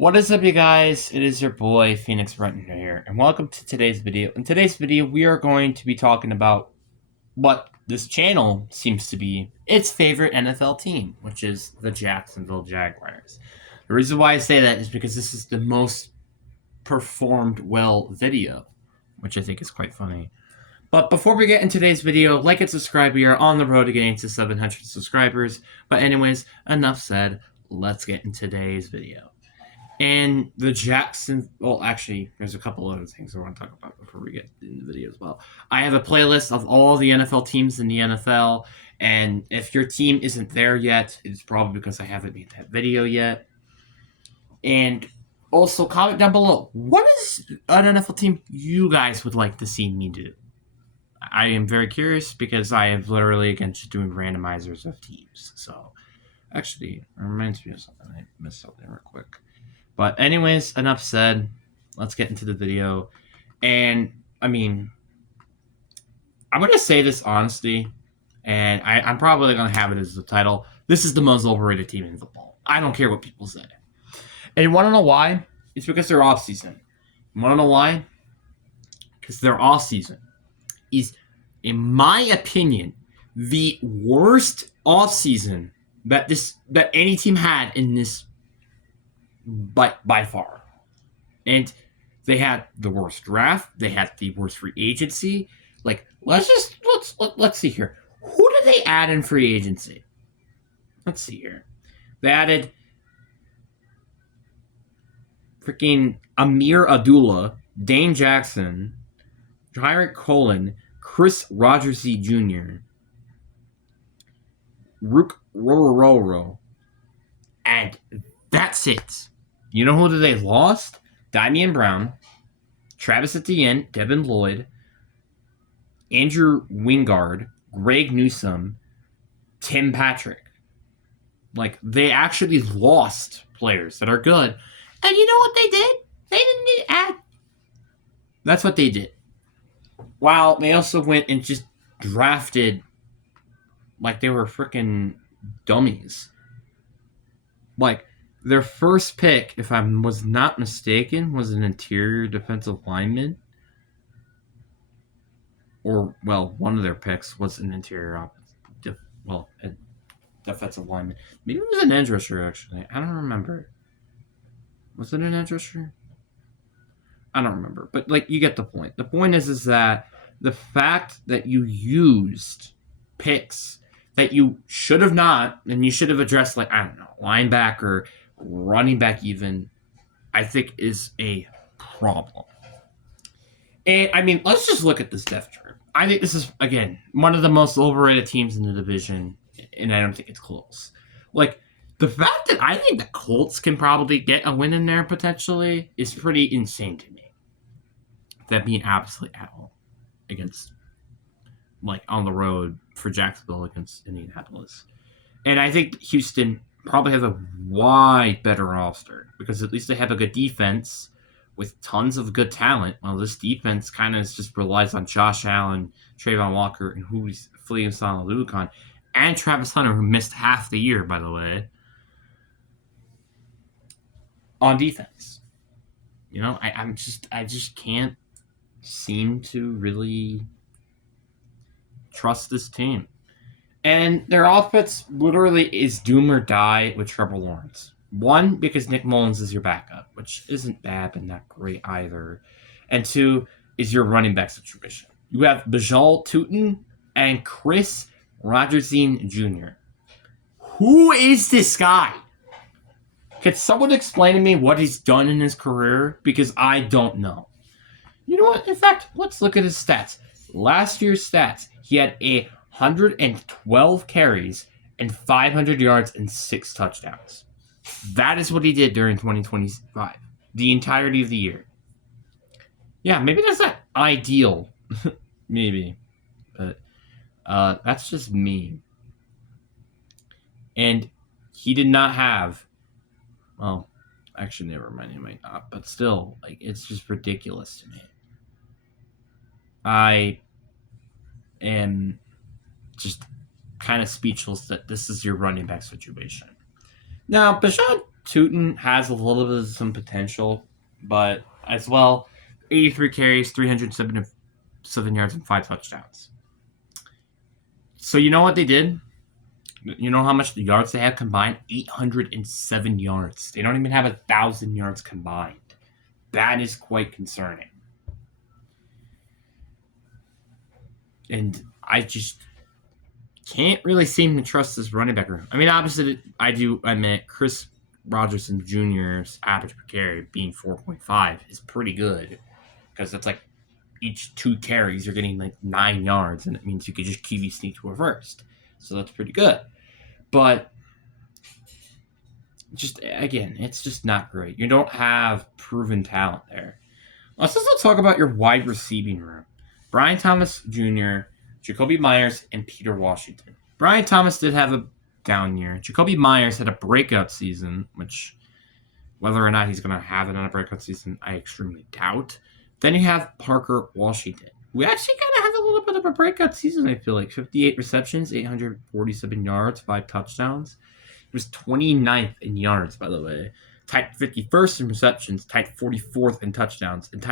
What is up, you guys? It is your boy, Phoenix Renton here, and welcome to today's video. In today's video, we are going to be talking about what this channel seems to be its favorite NFL team, which is the Jacksonville Jaguars. The reason why I say that is because this is the most performed well video, which I think is quite funny. But before we get into today's video, like and subscribe. We are on the road to getting to 700 subscribers. But anyways, enough said. Let's get into today's video. And the well, actually, there's a couple other things I want to talk about before we get in the video as well. I have a playlist of all the NFL teams in the NFL, and if your team isn't there yet, it's probably because I haven't made that video yet. And also, comment down below, what is an NFL team you guys would like to see me do? I am very curious because I have literally, again, just doing randomizers of teams. So, actually, it reminds me of something. I missed something real quick. But anyways, enough said. Let's get into the video. And, I mean, I'm going to say this honestly, and I'm probably going to have it as the title. This is the most overrated team in football. I don't care what people say. And you want to know why? It's because they're off-season. You want to know why? Because their off-season is, in my opinion, the worst off-season that any team had in this by far. And they had the worst draft. They had the worst free agency. Like, let's see here. Who did they add in free agency? Let's see here. They added freaking Amir Abdullah, Dane Jackson, Tyreek Colin, Chris Rogers Jr., Rook Rororo, and that's it. You know who they lost? Damian Brown, Travis Etienne, Devin Lloyd, Andrew Wingard, Greg Newsome, Tim Patrick. Like, they actually lost players that are good. And you know what they did? They didn't need to add. That's what they did. Wow, they also went and just drafted like they were freaking dummies. Like, their first pick, if I was not mistaken, was an interior defensive lineman. Or, well, one of their picks was an interior defensive lineman. Maybe it was an edge rusher, actually. I don't remember. Was it an edge rusher? I don't remember. But, like, you get the point. The point is that the fact that you used picks that you should have not, and you should have addressed, like, I don't know, linebacker, running back even, I think is a problem. And, I mean, let's just look at this depth chart. I think this is, again, one of the most overrated teams in the division, and I don't think it's close. Like, the fact that I think the Colts can probably get a win in there potentially is pretty insane to me. That being absolutely at home against, like, on the road for Jacksonville against Indianapolis. And I think Houston probably has a wide better roster because at least they have a good defense with tons of good talent. Well, this defense kind of just relies on Josh Allen, Trayvon Walker, and who's Fleeing Lucan, and Travis Hunter, who missed half the year, by the way, on defense. You know, I just can't seem to really trust this team. And their offense literally is doom or die with Trevor Lawrence. One, because Nick Mullins is your backup, which isn't bad but not great either. And two, is your running back situation. You have Bajal Tootin and Chris Rogerson Jr. Who is this guy? Can someone explain to me what he's done in his career? Because I don't know. You know what? In fact, let's look at his stats. Last year's stats, he had 112 carries and 500 yards and 6 touchdowns. That is what he did during 2025. The entirety of the year. Yeah, maybe that's not ideal. Maybe. But that's just me. And he did not have... Well, actually, never mind. He might not. But still, like, it's just ridiculous to me. I am just kind of speechless that this is your running back situation. Now, Bashad Tootin has a little bit of some potential, but as well, 83 carries, 307 yards, and 5 touchdowns. So you know what they did? You know how much the yards they have combined? 807 yards. They don't even have 1,000 yards combined. That is quite concerning. And I just can't really seem to trust this running back room. I mean, obviously, I admit Chris Rogerson Jr.'s average per carry being 4.5 is pretty good, because that's like each 2 carries you're getting like 9 yards, and it means you could just QB sneak to a first. So that's pretty good. But just again, it's just not great. You don't have proven talent there. Let's also talk about your wide receiving room. Brian Thomas Jr., Jacoby Myers, and Peter Washington. Brian Thomas did have a down year. Jacoby Myers had a breakout season, which whether or not he's going to have it in a breakout season, I extremely doubt. Then you have Parker Washington. We actually kind of have a little bit of a breakout season, I feel like. 58 receptions, 847 yards, 5 touchdowns. He was 29th in yards, by the way. Tied 51st in receptions, tied 44th in touchdowns, and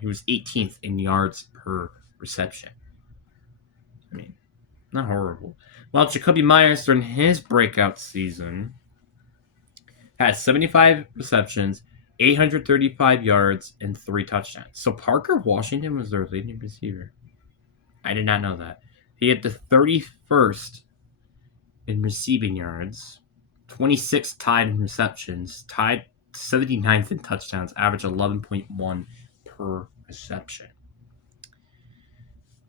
he was 18th in yards per reception. I mean, not horrible. Well, Jacoby Myers, during his breakout season, had 75 receptions, 835 yards, and 3 touchdowns. So Parker Washington was their leading receiver. I did not know that. He had the 31st in receiving yards, 26th tied in receptions, tied 79th in touchdowns, average 11.1 per reception.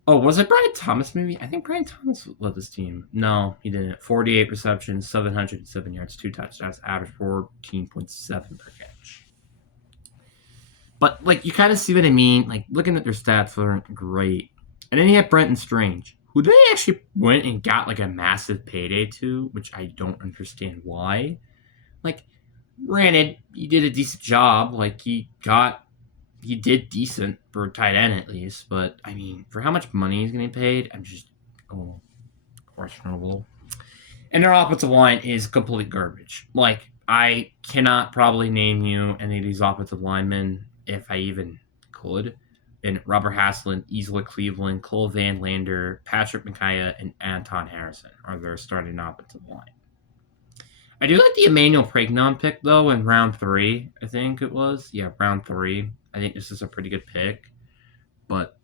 Oh, was it Brian Thomas maybe? I think Brian Thomas led this team. No, he didn't. 48 receptions, 707 yards, 2 touchdowns, average 14.7 per catch. But, like, you kind of see what I mean. Like, looking at their stats, they aren't great. And then you have Brenton Strange, who they actually went and got, like, a massive payday to, which I don't understand why. Like, granted, he did a decent job. Like, he did decent for a tight end at least, but I mean, for how much money he's getting paid, I'm just questionable. And their offensive line is complete garbage. Like, I cannot probably name you any of these offensive linemen if I even could. And Robert Haslam, Isla Cleveland, Cole Van Lander, Patrick Micaiah, and Anton Harrison are their starting offensive line. I do like the Emmanuel Pregnon pick, though, in round 3, I think it was. Yeah, round 3. I think this is a pretty good pick. But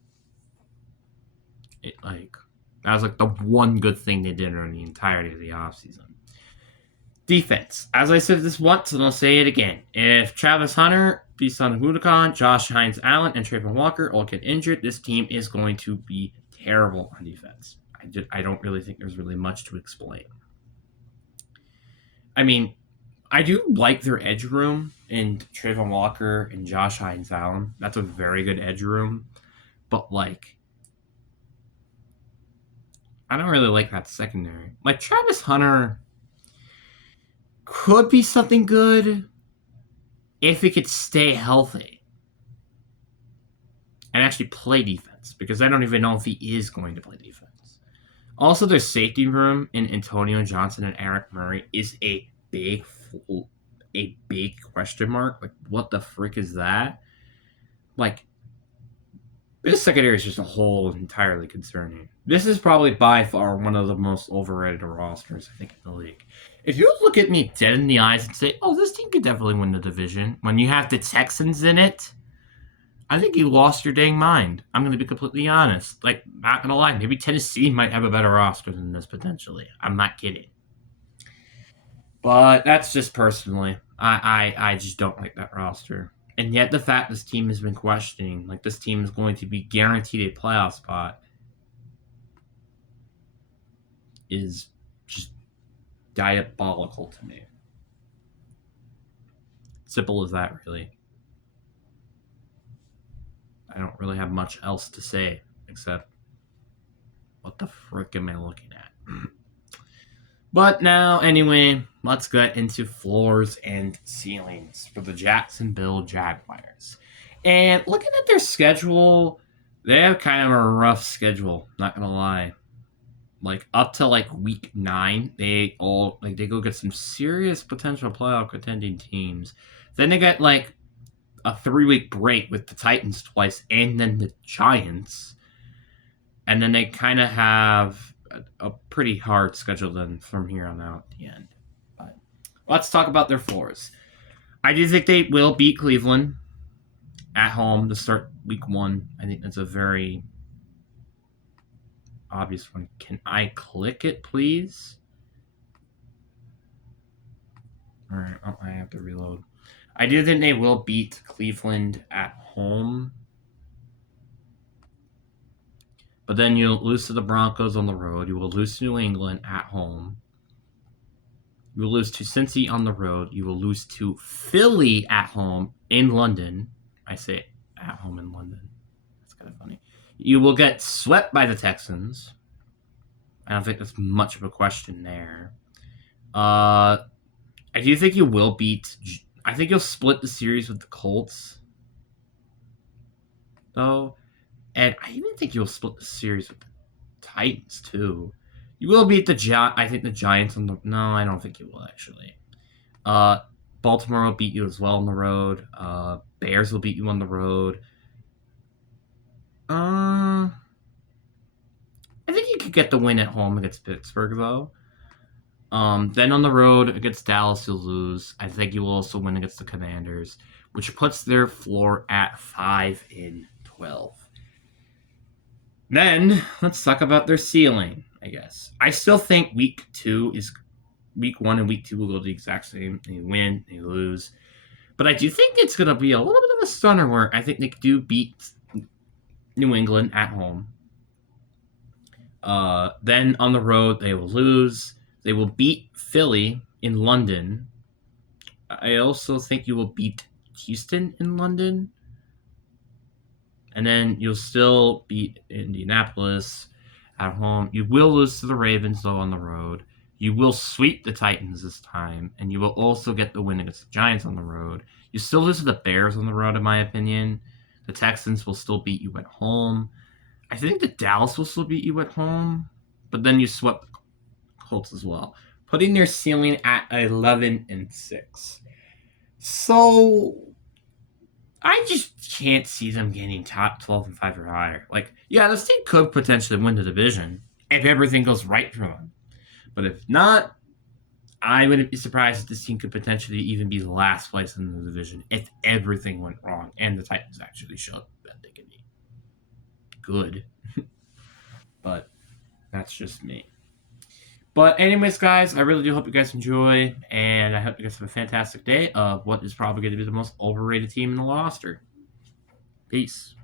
that was like the one good thing they did during the entirety of the offseason. Defense. As I said this once, and I'll say it again. If Travis Hunter, Bisan Hudakon, Josh Hines-Allen, and Trayvon Walker all get injured, this team is going to be terrible on defense. I don't really think there's really much to explain. I mean, I do like their edge room in Trayvon Walker and Josh Hines-Allen. That's a very good edge room. But, like, I don't really like that secondary. Like, Travis Hunter could be something good if he could stay healthy and actually play defense, because I don't even know if he is going to play defense. Also, their safety room in Antonio Johnson and Eric Murray is a big question mark. Like, what the frick is that? Like, this secondary is just a whole entirely concerning. This is probably by far one of the most overrated rosters, I think, in the league. If you look at me dead in the eyes and say, oh, this team could definitely win the division, when you have the Texans in it, I think you lost your dang mind. I'm going to be completely honest. Like, not going to lie, maybe Tennessee might have a better roster than this, potentially. I'm not kidding. But that's just personally. I just don't like that roster. And yet the fact this team has been questioning, like, this team is going to be guaranteed a playoff spot, is just diabolical to me. Simple as that, really. I don't really have much else to say except, what the frick am I looking at? But now, anyway, let's get into floors and ceilings for the Jacksonville Jaguars. And looking at their schedule, they have kind of a rough schedule, not going to lie. like up to like week 9, they go get some serious potential playoff contending teams. Then they get like a 3-week break with the Titans twice and then the Giants. And then they kind of have a pretty hard schedule then from here on out at the end. But let's talk about their floors. I do think they will beat Cleveland at home to start week 1. I think that's a very obvious one. Can I click it, please? All right, I have to reload. I do think they will beat Cleveland at home. But then you'll lose to the Broncos on the road. You will lose to New England at home. You will lose to Cincy on the road. You will lose to Philly at home in London. I say at home in London. That's kind of funny. You will get swept by the Texans. I don't think that's much of a question there. I do think you will beat... I think you'll split the series with the Colts, though. And I even think you'll split the series with the Titans, too. You will beat the Giants on the... No, I don't think you will, actually. Baltimore will beat you as well on the road. Bears will beat you on the road. I think you could get the win at home against Pittsburgh, though. Then on the road against Dallas, you'll lose. I think you will also win against the Commanders, which puts their floor at 5-12. Then let's talk about their ceiling, I guess. I still think week 1 and week 2 will go the exact same. They win, they lose. But I do think it's going to be a little bit of a stunner where I think they do beat New England at home. Then on the road, they will lose. They will beat Philly in London. I also think you will beat Houston in London. And then you'll still beat Indianapolis at home. You will lose to the Ravens, though, on the road. You will sweep the Titans this time. And you will also get the win against the Giants on the road. You still lose to the Bears on the road, in my opinion. The Texans will still beat you at home. I think the Dallas will still beat you at home. But then you swept the Colts as well, putting their ceiling at 11-6. So I just can't see them getting top 12-5 or higher. Like, yeah, this team could potentially win the division if everything goes right for them. But if not, I wouldn't be surprised if this team could potentially even be last place in the division if everything went wrong and the Titans actually showed that they can be good. But that's just me. But anyways, guys, I really do hope you guys enjoy, and I hope you guys have a fantastic day of what is probably going to be the most overrated team in the roster. Peace.